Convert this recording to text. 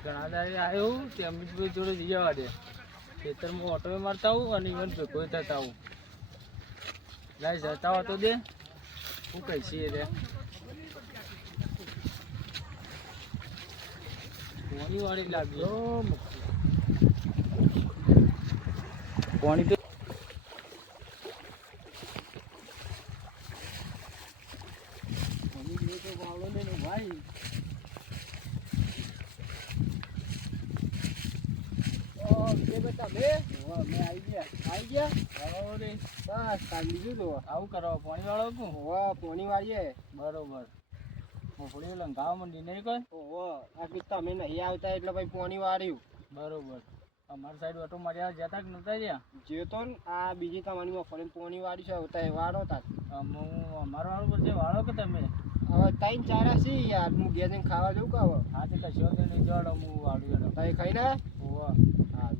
ઘણા દાડે આવ્યો તે અમિતભાઈ જોડે જઈ આવવા દે ખેતરમાં ઓટો મારતા આવું અને ઇવન ભેગો થતા આવું લાઈ જતા હોતો દે શું કહી છીએ રે પાણી વાળી લાગ્યો પાણી તો વાવડો ને ભાઈ આવું કરો પાણી વાળો પાણી વાળીએ બરોબર મફળી લંઘાવા માંડી નહીં કઈ આ તમે નહીં આવતા એટલે ભાઈ પાણી વાળ્યું બરોબર અમારી સાઈડ ઓટો માર્યા જતા કે નતા જ્યાં જે તો આ બીજી તમારી મફળી પાણી વાળી છે આવતા વાળો તા હું અમારો વાળો પર જે વાળો કે તમે હવે ત્રણ ચાર છે યાર હું ઘેર જઈને ખાવા જવું કે હવે હા તે કશો નહીં જવાડો હું વાળું તમે ખાઈ ને હા